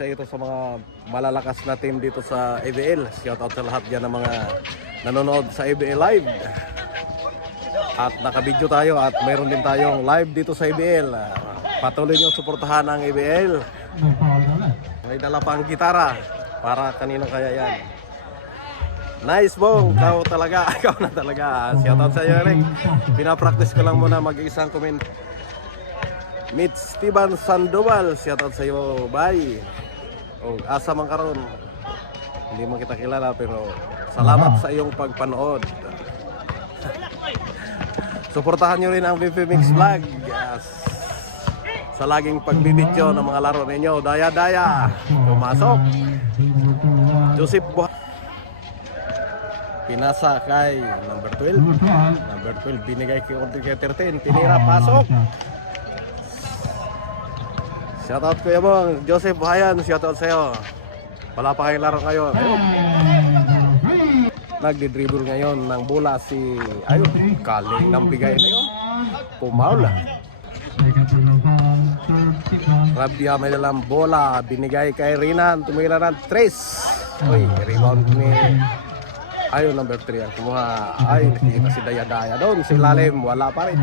Ito sa mga malalakas na team dito sa ABL. Shoutout sa lahat dyan ng mga nanonood sa ABL Live. At nakabidyo tayo at mayroon din tayong live dito sa ABL. Patuloy nyo suportahan ang ABL. May dala pang gitara. Para kanino kaya yan? Nice bong, ikaw talaga, ikaw na talaga. Shoutout sa iyo, Eric. Pinapractice ko lang muna mag-isang comment. Meet Steven Sandoval, shoutout sa iyo, bye. O, asa man karon. Hindi mo kita kilala pero salamat sa iyong pagpanood. Suportahan nyo rin ang VP Mix Vlog. Yes. Sa laging pagbibidyo ng mga laro ninyo. Daya-daya. Pumasok. Joseph Buha. Pinasa kay number 12. Number 12 binigay kay kay 13. Tinira pasok. Shoutout Kuya Bong. Joseph Buhayan. Shoutout sa iyo. Wala pa kayong laro ngayon. Nagdi-dribble ngayon ng bola si ayun, kaling ng bigay na yun. Pumaula. Rabia may dalang bola, binigay kay Rinan, tumira ng tres. Uy, rebound ni Ayun, number 3 ang kumuha. Ay, nakikita si Daya Daya doon. Si Lalim, wala pa rin.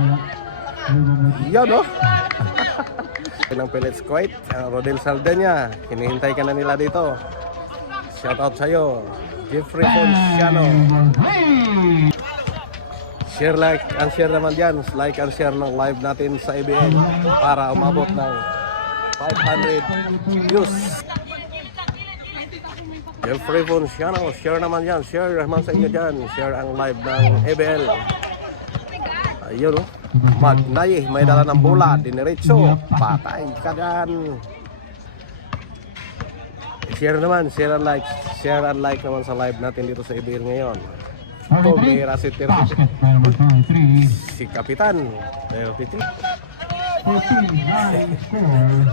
Yan, no? Ng Pellets Kuwait, ang Rodel Saldenya. Hinihintay ka na nila dito. Shoutout sa'yo. Jeffrey Ponciano. Share like and share naman dyan. Like and share ng live natin sa ABN para umabot ng 500 views. Jeffrey Ponciano, share naman yan. Share naman sa inyo dyan. Share ang live ng ABL. Ayun o. Magnay, may dala ng bola. Diniretso. Patay ka dyan. Share naman, share and like. Share and like naman sa live natin dito sa ABL ngayon. Si 30. Basket number 33. Si Kapitan. 33. 14 score.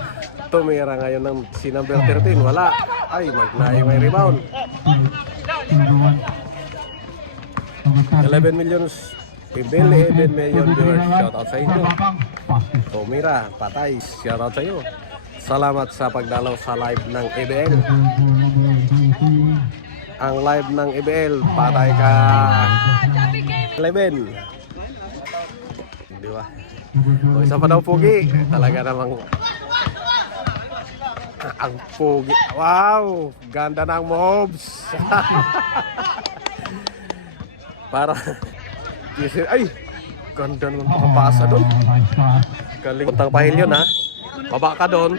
Tumira ngayon ng si number 13. Wala. Ay, Magnay may rebound. Number 1. Number 11 million Pibil, 11 million viewers. Shoutout sa inyo. Tumira, patay. Shoutout sa iyo. Salamat sa pagdalaw sa live ng EBL. Number 23. Ang live ng EBL, patay ka 11. Di ba? O, isa pa daw pugi. Talaga namang ang pugi. Wow! Ganda ng mobs. Para Isip- ay ganda naman pakapasa doon. Galing. Puntang pahilyon ha. Baba ka doon.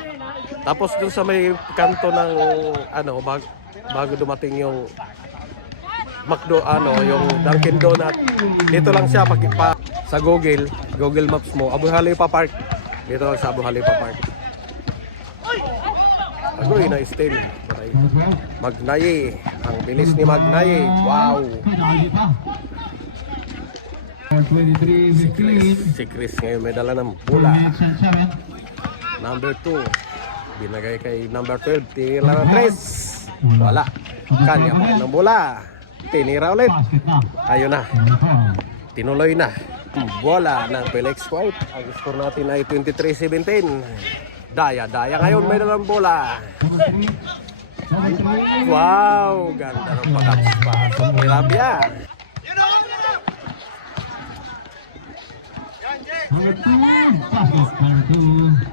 Tapos doon sa may kanto ng ano bag, bago dumating yung McDo ano yung Dunkin Donut. Dito lang siya pag pa, sa Google, Google Maps mo, Abu Halifa Park. Dito lang sa Abu Halifa Park. Agoy na 12. Magnaye. Ang bilis ni Magnaye. Wow. 23, Victory. Si Chris ngayon may dala ng 2 bola. minutes and 7. Number 2. Binagay kay number 12. Tinira ng 3. Wala. Kanya pa ng bola. Tinira ulit. Ayun na. Number 12. Tinuloy na. Bola ng Felix White. Ang score natin ay 23-17. Daya, daya ngayon may bola. 3. Number 3. Wow! Ganda ng pagkapasok ni Rabia. Number 2. Basket number 2.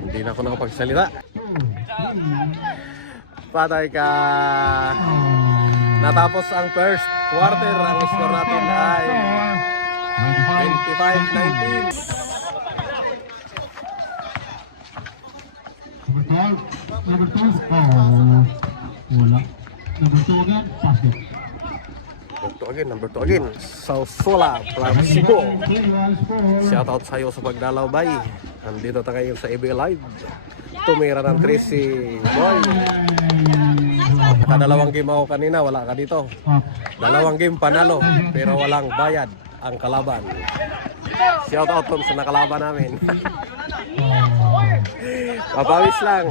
Hindi na ako nakapagsalita. Patay ka. Natapos ang first quarter. Ang score natin ay 25-19. Number 12. Number 2. Oh. Wala. Number 2 again. Basket. Number 2 again, number 2 again. Sausola from Cebu. Shoutout sa iyo sa pagdalaw, bay. Nandito tayo ngayon sa ABL Live. Tumira ng Chris si Boy. Kadalawang game ako kanina, wala ka dito. Dalawang game panalo, pero walang bayad ang kalaban. Shoutout dun sa nakalaban namin. Mapawis lang.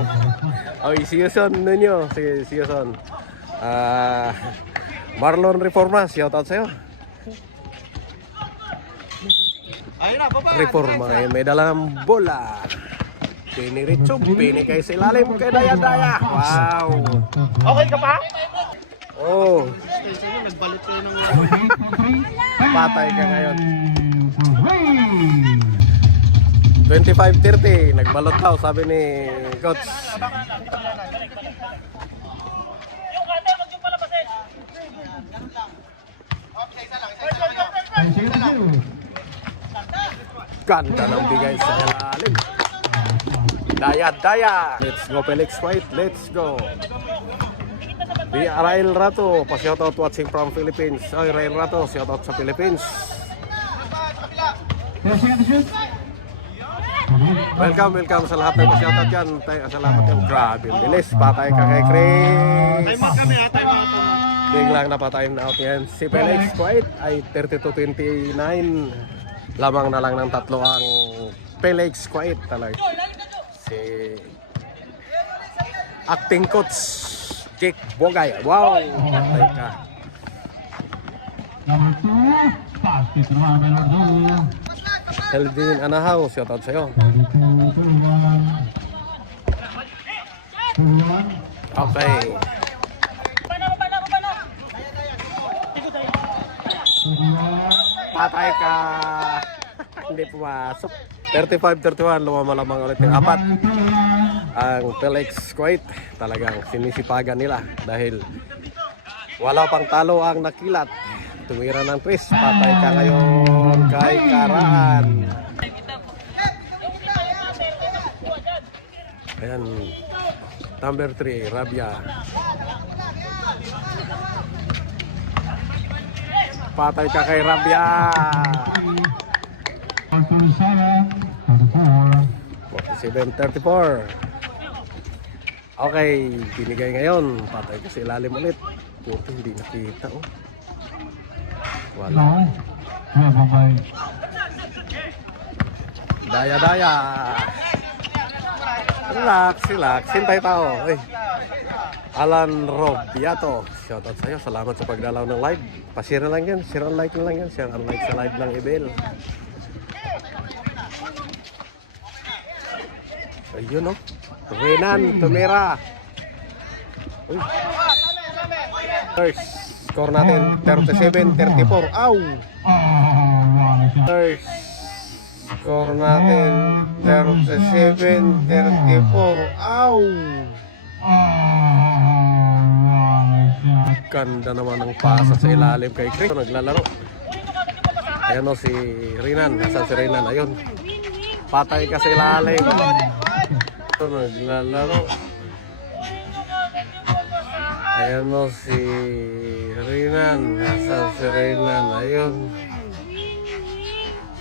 Oy, si Yuson ninyo. Si, si Yuson. Ah, Marlon Reforma, shoutout sa'yo. Reforma, eh, may dalang bola. Piniritso, pinigay sa ilalim kay Daya Daya. Wow. Okay ka pa? Oh, Nagbalit kayo ng... patay ka ngayon. 25-30, nagbalot daw, sabi ni Coach. Ganda ng bigay sa ilalim. Daya, daya. Let's go, Felix White. Let's go. Di Rael Rato, pa-shoutout watching from Philippines. Ay, Rael Rato, shoutout sa Philippines. Welcome, welcome sa lahat ng pa-shoutout. Tay- Salamat yung grabe. Bilis, patay ka kay Chris. Time out kami ha, time out. Biglang napatime na out yan. Si Felix White ay 32-29. Lamang na lang ng tatlo ang Felix White talaga. Si acting coach Jake Bogay. Wow! Patay ka. Number two, basket naman, number two. Elvin Anahaw, sa'yo. 32, Tuluan. Tuluan. Okay. Patay ka. Hindi pumasok. 35-31, lumama lamang ulit yung apat. Ang Felix Kuwait talagang sinisipagan nila dahil wala pang talo ang nakilat tumira ng twist patay ka ngayon kay Karaan ayan number 3 Rabia patay ka kay Rabia 47, 34. 47-34 Okay, binigay ngayon. Patay ko sa ilalim ulit. Puto, hindi nakita oh. Wala. Bye-bye. Daya-daya. Relax, relax. Hintay tao. Ay. Alan Robiato. Shoutout sa'yo. Salamat sa pagdalaw ng live. Pasira lang yan. Share and like lang yan. Share and like sa live ng Ibel. Ayun oh. Renan Tumira. Uy. First score natin 37-34. Ow! First score natin 37-34. Ow! Siya. Ganda naman ng pasa sa ilalim kay Chris. Naglalaro. Ayan o si Rinan. Nasaan si Rinan? Ayun. Patay ka sa ilalim. Naglalaro. Ayan o si Rinan. Nasaan si Rinan? Ayun.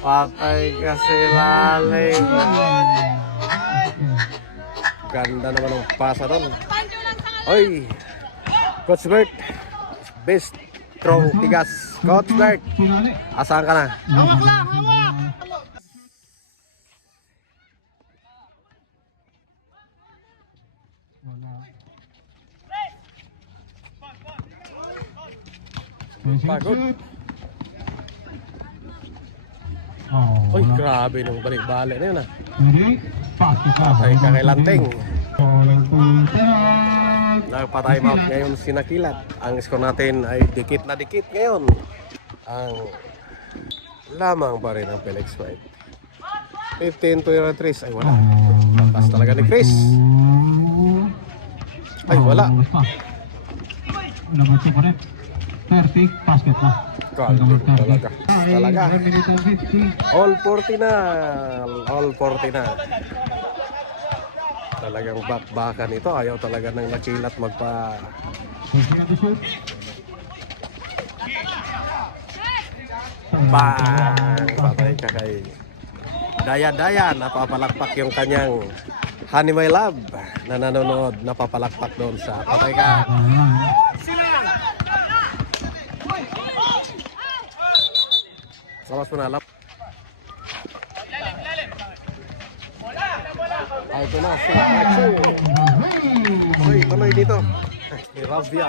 Patay ka sa ilalim. Ganda naman ng pasa doon. Oy! Coach Bert. Best throw tigas. Coach. Sinali. Asahan ka na? Hawak lang, hawak! Pagod. Oh, Uy, grabe nung balik-balik na yun ah. Patay ka kay Lanting. Walang punta. Nagpa-time out ngayon si Nakilat. Ang score natin ay dikit na dikit ngayon. Ang lamang pa rin ang Felix White. 15 to 3. Ay wala. Lakas talaga ni Chris. Ay, wala. Number 2 pa rin. 30, basket na. Talaga. Talaga. 1 minute and 50. All 40 na. All 40 na. Talagang bakbakan ito. Ayaw talaga ng nakilat magpa... Bang! Patay ka kay Daya-daya. Napapalakpak yung kanyang Honey My Love na nanonood. Napapalakpak doon sa patay ka. Sawas mo na alam. Ay, ito na. Si Macho. Uy, tuloy dito. Si Ravia.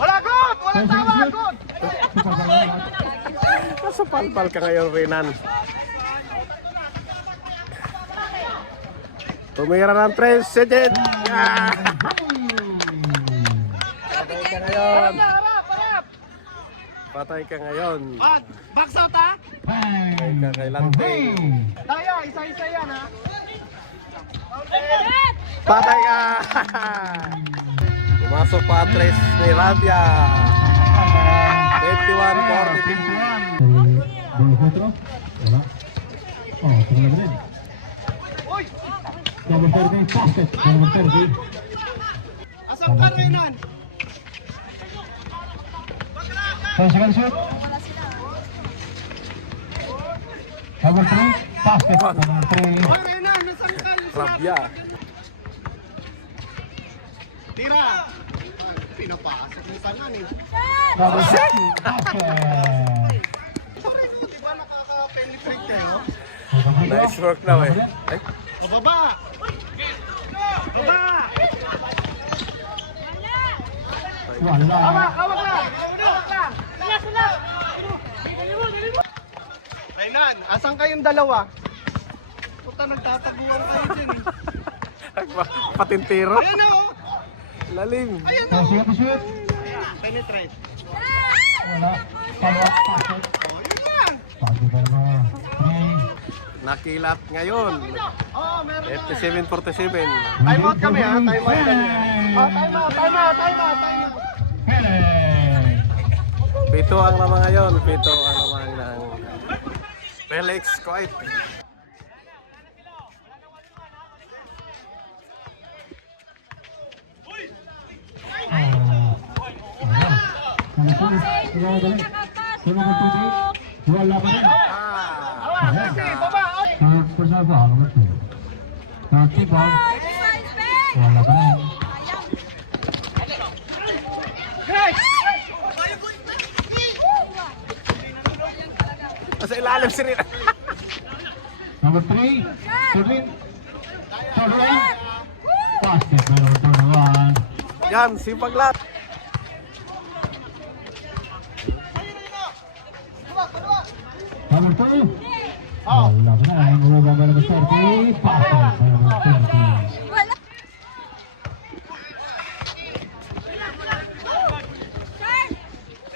Wala good! walang tawa, good! Nasa palpal ka ngayon, Renan. Tumira ng tres, Sejet. Ah! Patay ka ngayon. Ah, box out ha? Patay ka kay Lante. Tayo, isa-isa yan ha? Patay ka! Pumasok pa tres ni Radia. 21-42. Dua otro. Wala. Oh, tingnan mo rin. Number 30, basket. Number 30. Asang ka, Renan? Second shoot. Number 3, basket. Number 3. Uy, Renan, nasan ka? Rabia. Tira! Pinapasok ni Salan eh. Number 6, basket. Sorry, di ba nakaka-penetrate kayo? Nice work now eh. Pababa! Baba! Wala. Hawak! Hawak lang! Renan, asan kayong dalawa? Puta, nagtataguan kayo dyan eh. patintiro. Ayan na oh! Lalim. Ayan na oh! shoot. Penetrate. Wala. Follow-up basket. Oh, yun lang! Bago pa naman. 3. Nakilat ngayon. Oh, meron na. 57-47. Time out kami ha, time out kami. Oh, time out, time out, time out, time out. Hey! Pito ang naman ngayon. Pito ang Felix Coit. Wala pa rin. Ah, Awa, kasi, baba! oh. Ah, personal foul, number two. Ah, kick ball. Wala pa rin. Guys! Nasa ilalim si Rina. Number three, Kevin. Third line. Basket, number third one. Yan, sipag lahat. Number two. Oh. Wala pa rin. Wala pa number 30. Basket, number 30.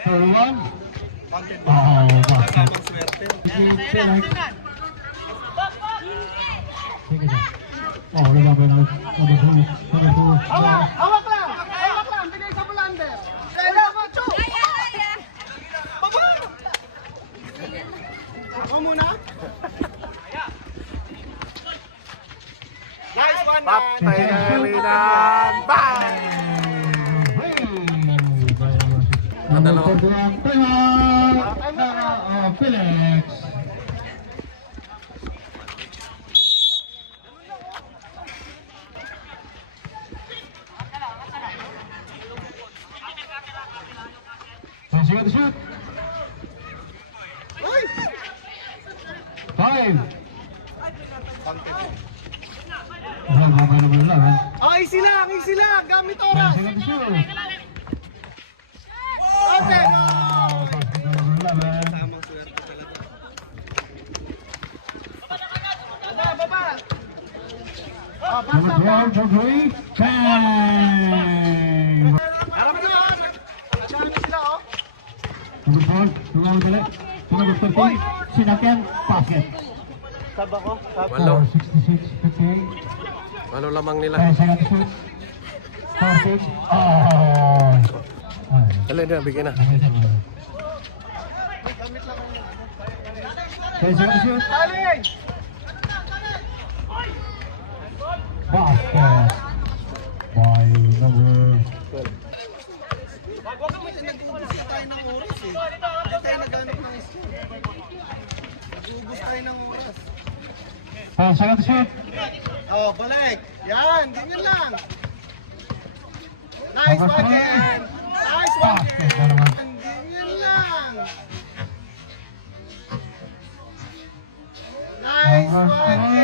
Third one. Oh, Oh, wala. Number two. Hawak! Hawak lang! Hawak lang! Bigay sa bulander! Kaya ba, Cho? Baba! Ako muna? Nice one, man! Patay ka Rina. Bang! 31, Prima, uh, Felix. Ten seconds to shoot. Uy! Five. Well, mga number 11. Oh, easy lang! Easy lang! Gamit Ten oras! seconds to shoot. Okay! Basket number 11. Tamang swerte talaga. Baba, baba! Oh, basta, Number 12, for three. Bang! Harap na! Nagkano sila, oh? Number 4, tumawag ulit. Number 13, sinakyan, basket. Sab ako? Sab. Walo. 66, 58, Walo lamang nila. 10 seconds shoot. 46, oh! Ay, Dali na, bigyan na. nakita mo. 10 seconds shoot, Taling! Basket. By number Wag wag kami nag-ubus na tayo ng oras eh. Hindi tayo naghanap ng skill. Nag-ubus tayo ng oras. 10 seconds shoot. Oh, balik. Yan, ganyan lang. Nice one. Nice one, Jen. Ganyan lang. Nice one.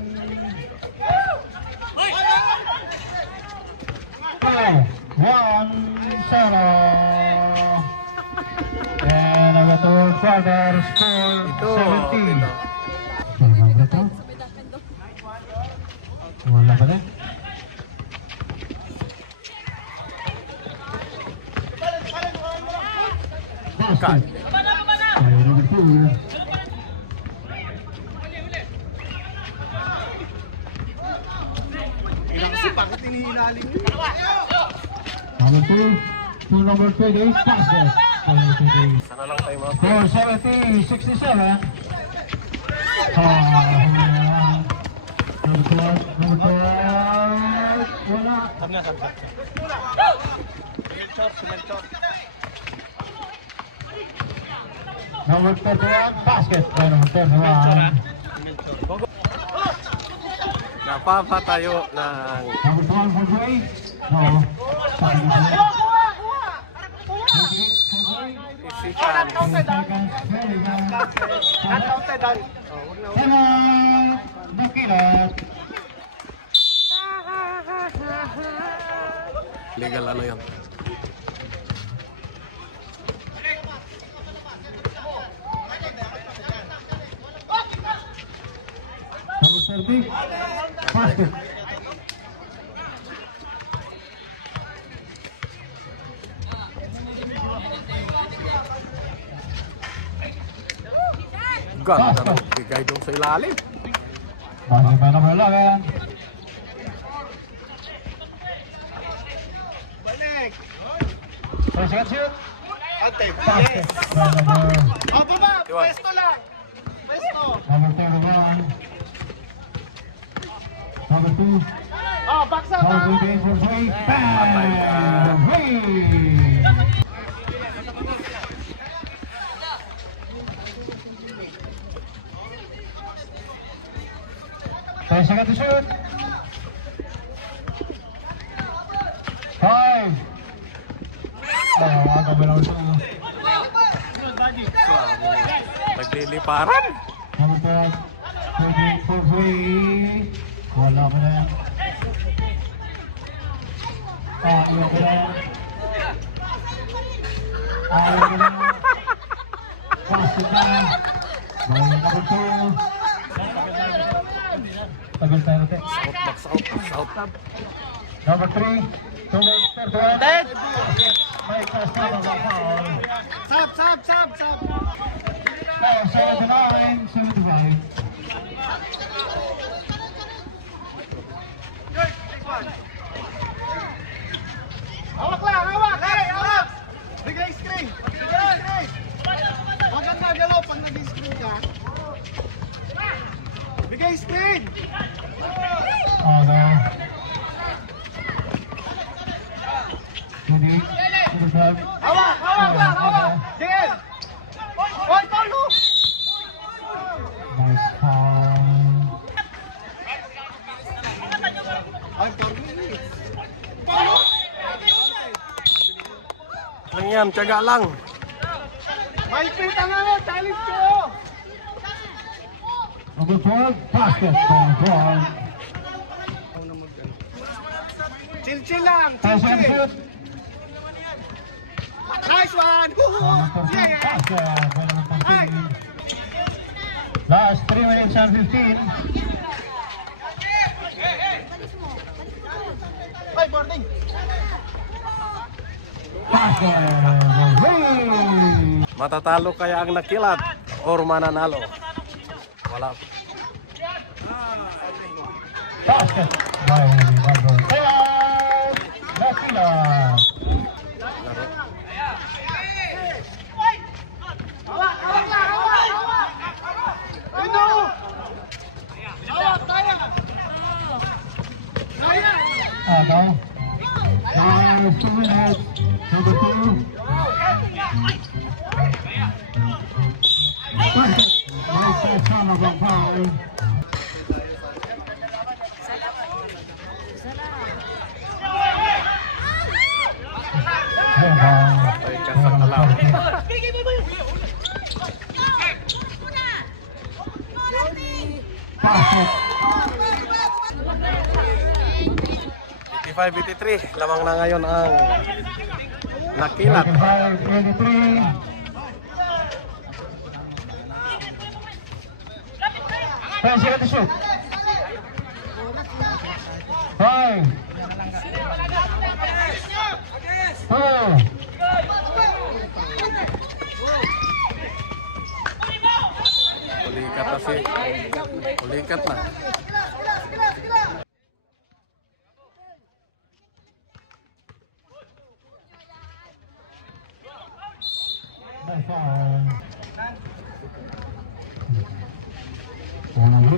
now one. And over to quarter score 17. Wala pa rin. Basket. Kaya naman po yan. Ilang si bakit inihilalim yun? Number two. To number 28. Basket. Number 28. Sana lang tayo mga... Score 70, 67. Ah, number 12, number 12. Wala. Number 31, basket by number 31. Napapatayo ng... Number 12 for Gray. No. Sorry, number 28 for Gray. Isipan. 10 seconds. Very good. Uncounted ah. Oh, wag na. Hello, Nakilat. Legal ano yun? Number 30, ng bigay doon sa ilalim. Basket by number 11. Balik. First second shoot. Ate. Basket by number, O, baba. Iwan. Pwesto lang. Pwesto. number 31. Number 2. Oh, baksa Number pa. 28 for three. Bang! Three! Ten seconds to shoot. Five. Oh, aga ba naman ito? Nagliliparan. Number 12. 28 for three. Wala pa na yan. Ah, iya pa na yan. Ah, iya pa na yan. Basket na. Ball number two. Tagal tayo natin. Out, box out, box out. Number three. Towards third one. Dead. May kasama ba foul? Sab, sab, sab, sab. Foul, 79, 75. Hawak lang, hawak. Hey, hawak. Bigay screen. Bigay screen. Maganda galaw pag nag-screen ka. Bigay screen. Oh, no. Lang yan, tiyaga lang. Malpit ang ano, challenge ko. Number 12, basket from Paul. Chill, chill lang. Chill, Ten seconds chill. shoot. Nice one. Number 13, Yeah. basket by number 13. Last 3 minutes and 15. Ay, boarding. Matatalo kaya ang nakilat or mananalo? Wala. Basket 85-83. Lamang na ngayon ang nakilat. 25, 23. Ten seconds to shoot. Five. Four. Ulikat na si... Ulikat na.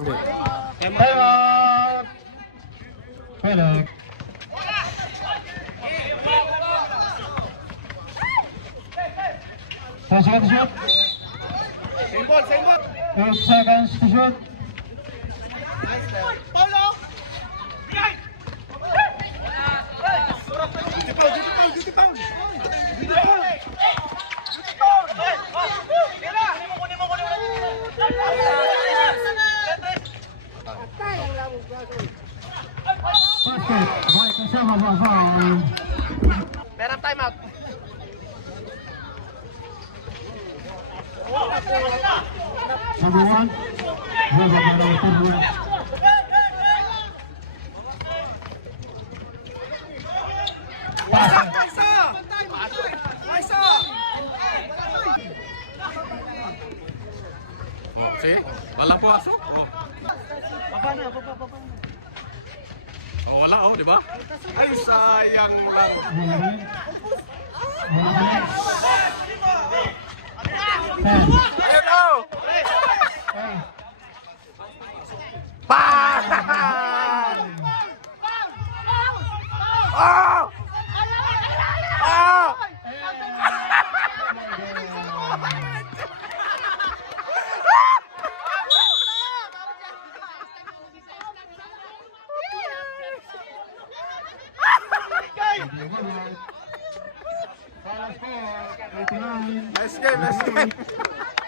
Dalawang tira yan. Sapa! Hindi. Time out. Felix. Ten seconds to shoot. Same ball, same ball. Eight seconds to shoot. Nice Meron time out. Paisa! Paisa! Oh, see? Wala pasok. Oh. Baba na, baba, baba. Oh, wala oh, di ba? Ay, sayang lang. Ayun oh! Eight. Bang! time.